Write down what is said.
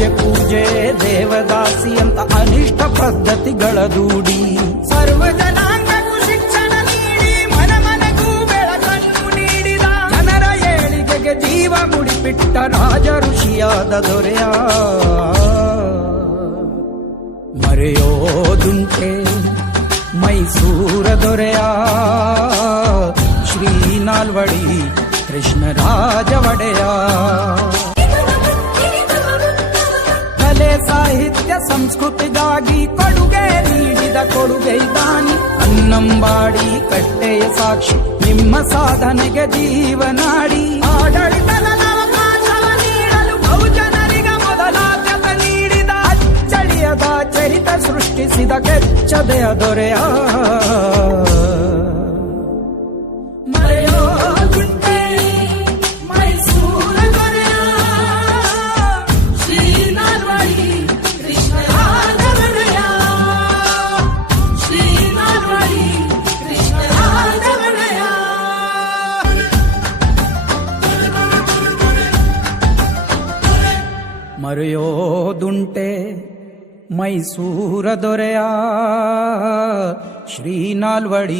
ಪೂಜೆ ದೇವದಾಸಿ ಅಂತ ಅನಿಷ್ಟ ಪದ್ಧತಿಗಳ ದೂಡಿ ಸರ್ವ ಜನಾಂಗಕ್ಕೂ ಶಿಕ್ಷಣ ನೀಡಿ ಮನ ಮನಗೂ ಬೆಳಕನ್ನು ನೀಡಿದ ಜನರ ಏಳಿಗೆಗೆ ಜೀವ ಮುಡಿಪಿಟ್ಟ ರಾಜ ಋಷಿಯಾದ ದೊರೆಯ ಮರೆಯೋದುಂಟೆ ಮೈಸೂರ ದೊರೆಯ ಶ್ರೀ ನಾಲ್ವಡಿ ಕೃಷ್ಣರಾಜ ಒಡೆಯ ಕಲೆ ಸಾಹಿತ್ಯ ಸಂಸ್ಕೃತಿಗಾಗಿ ಕೊಡುಗೆ ನೀಡಿದ ಕೊಡುಗೆ ದಾನಿ ಅನ್ನಂಬಾಡಿ ಕಟ್ಟೆಯ ಸಾಕ್ಷಿ, ನಿಮ್ಮ ಸಾಧನೆಗೆ ಜೀವನಾಡಿ. ಆಡಳಿತ ನೀಡಿದ. ಚರಿತ ಸೃಷ್ಟಿಸಿದ ಕೆಚ್ಚದೆಯ ದೊರೆಯ ಮರೆಯೋದುಂಟೆ ಮೈಸೂರ ದೊರೆಯ ಶ್ರೀ ನಾಲ್ವಡಿ